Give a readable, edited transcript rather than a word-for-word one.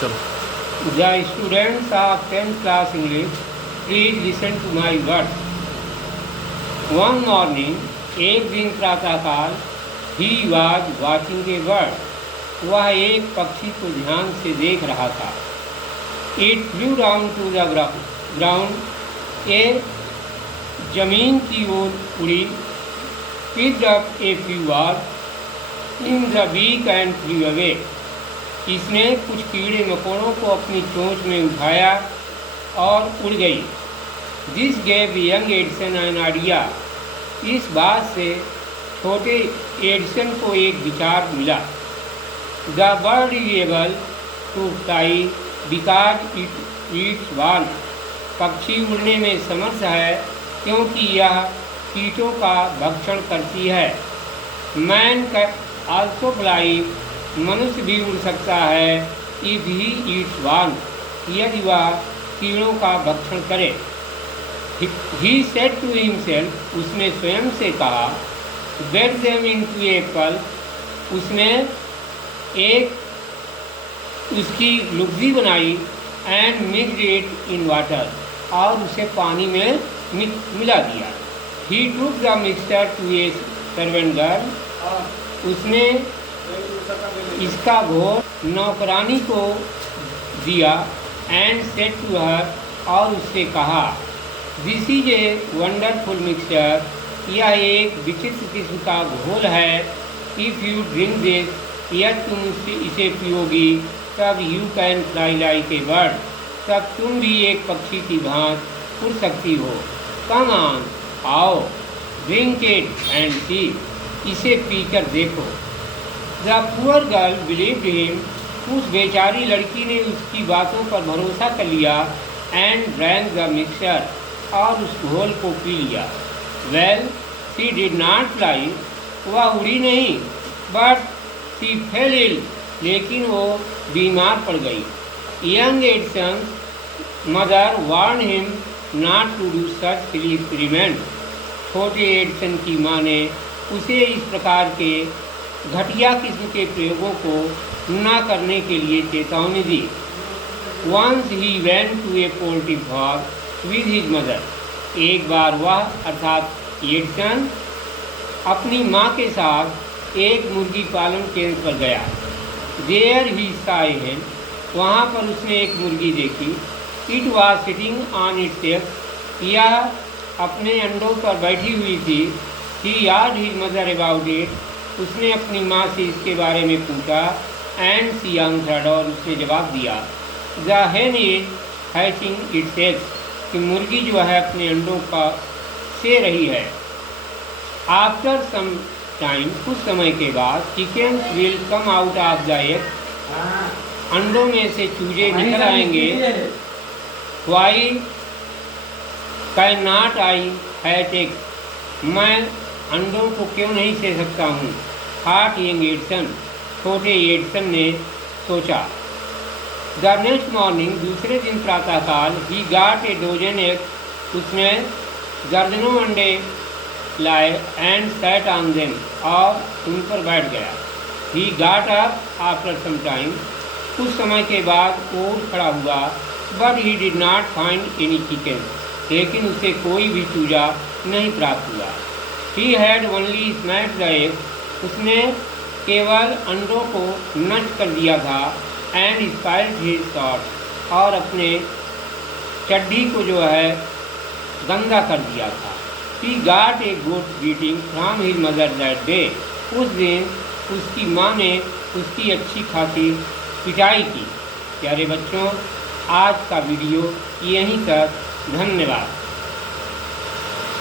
चलो। The students of 10th class English, please listen to my words. One morning, एक दिन प्रातःकाल, he was watching a bird. वह एक पक्षी को ध्यान से देख रहा था. It flew down to the ground. ये जमीन की ओर उड़ी. Picked up a few wasps in the beak and flew away. इसने कुछ कीड़े मकोड़ों को अपनी चोंच में उठाया और उड़ गई. This gave young Edison an idea. इस बात से छोटे एडिसन को एक विचार मिला. The bird is able to fly because it eats worms. पक्षी उड़ने में समर्थ है क्योंकि यह कीटों का भक्षण करती है. Man can also fly. मनुष्य भी उड़ सकता है if he eats worms, यदि वह कीड़ों का भक्षण करे. He said to himself, उसने स्वयं से कहा. Get them into a pulp. उसने एक उसकी लुगदी बनाई and mixed it in water, और उसे पानी में मिला दिया. He took the mixture to a servant girl. उसने इसका घोल नौकरानी को दिया and said to her, और उससे कहा. This is a wonderful mixture. यह एक विचित्र किस्म का घोल है. If you drink this, यदि तुम इसे पियोगी तब you can fly like a bird. तब तुम भी एक पक्षी की भांति उड़ सकती हो. Come on, आओ. Drink it and see. इसे पीकर देखो. The poor girl believed him. उस बेचारी लड़की ने उसकी बातों पर भरोसा कर लिया and drank the mixture. और उस घोल को पी लिया. Well, she did not fly. वह उड़ी नहीं. But she fell ill. लेकिन वो बीमार पड़ गई. Young Edison's mother warned him not to do such silly experiments. छोटे एडिसन की माँ ने उसे इस प्रकार के घटिया किस्म के प्रयोगों को न करने के लिए चेतावनी दी. Once he went to a poultry farm with his mother. एक बार वह अर्थात एडिसन अपनी माँ के साथ एक मुर्गी पालन केंद्र पर गया. There he saw a hen. वहाँ पर उसने एक मुर्गी देखी. It was sitting on its eggs. यह अपने अंडों पर बैठी हुई थी. He asked his mother about it. उसने अपनी माँ से इसके बारे में पूछा. And she answered. और उसने जवाब दिया. The hen is hatching its eggs. कि मुर्गी जो है अपने अंडों का से रही है. आफ्टर सम टाइम, कुछ समय के बाद, chickens will come out of the egg. अंडों में से चूजे निकल आएंगे. Why can not I hatch eggs. मैं अंडों को क्यों नहीं से सकता हूँ. Thought young Edison. छोटे एडिसन ने सोचा. द नेक्स्ट मॉर्निंग, दूसरे दिन प्रातःकाल, he got a dozen egg. उसने दर्जनों अंडे लाए एंड सैट ऑन देम. और उन पर बैठ गया. He got up after some time. कुछ समय के बाद वो उठ खड़ा हुआ. But he did not find any chicken. लेकिन उसे कोई भी चूजा नहीं प्राप्त हुआ. He had only smashed the egg. उसने केवल अंडों को नष्ट कर दिया था. And spoiled his shorts. और अपने चड्डी को जो है गंदा कर दिया था. ही got a good beating from his mother that day. उस दिन उसकी माँ ने उसकी अच्छी खासी पिटाई की. प्यारे बच्चों, आज का वीडियो यहीं तक. धन्यवाद.